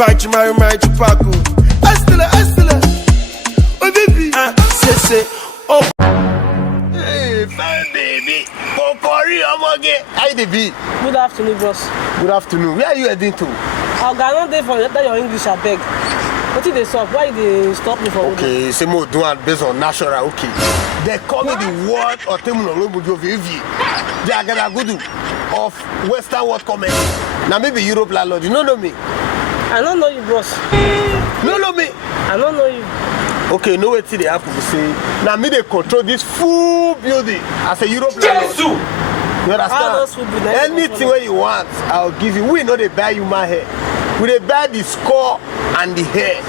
Punch my chupaco. Estela. Oh baby, say, oh. Hey, fine baby. Kokori omoge. How dey be? Good afternoon, boss. Good afternoon. Where are you heading to? I'll go on there for your English, I beg. What did they stop? Why they stop me for? Okay, say more do and based on natural. Okay, they call me the word or Temunolobujo Vivi. They are gonna go of Western world comedy. Now maybe Europe landlord. You don't know me? I don't know you, boss. No know me? I don't know you. Okay, no way till they happen to say. Now me they control this full building as a Europe landlord. You understand? Anything where you want, I'll give you. We know they buy you my hair. We they buy the score and the hair.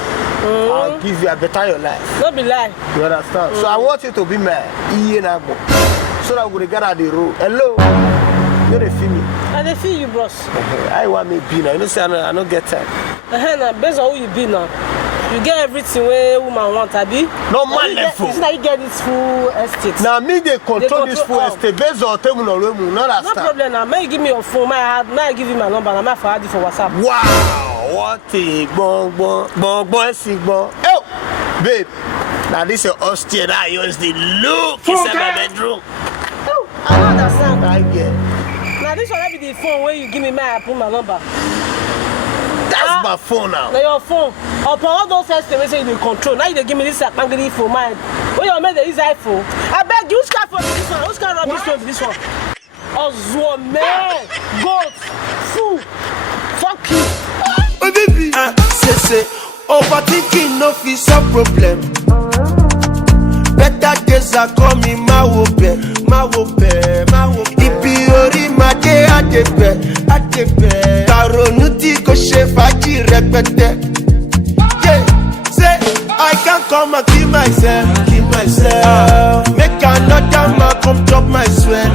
I'll give you a better your life. Don't be lie. You understand? So I want you to be my Iyenago. So that we get at the road. Hello. You they feel me? I they feel you, boss. I want me be now. You know say I don't get time. Now based on who you be now, you get everything where woman want to be. No man left for. It's like you get this full estate. Now me they control this full estate based on Temunolobujo. No understand. No problem now. May you give me your phone. May I give you my number. And I forward it for WhatsApp. Wow, what a bon. Oh, babe. Now this is austere. I use the look inside my bedroom. Oh, I don't understand. I get. Now this one be the phone where you give me my put my number. That's my phone now. Now your phone. Upon all those estimates you control. Now you give me this angry for mine. When you made the easy iPhone. I beg you, who's car for this one? Who's car rubbish phone for this one? Ozwo man, goat, fool. Fuck you. Oh baby, say, overthinking no fit solve problem. Better days are coming, my wope. Ibi ori ma de adepe. Karonuti ko she faji repete. Yeah, say I can't come and kill myself. Make another man come drop my sweat.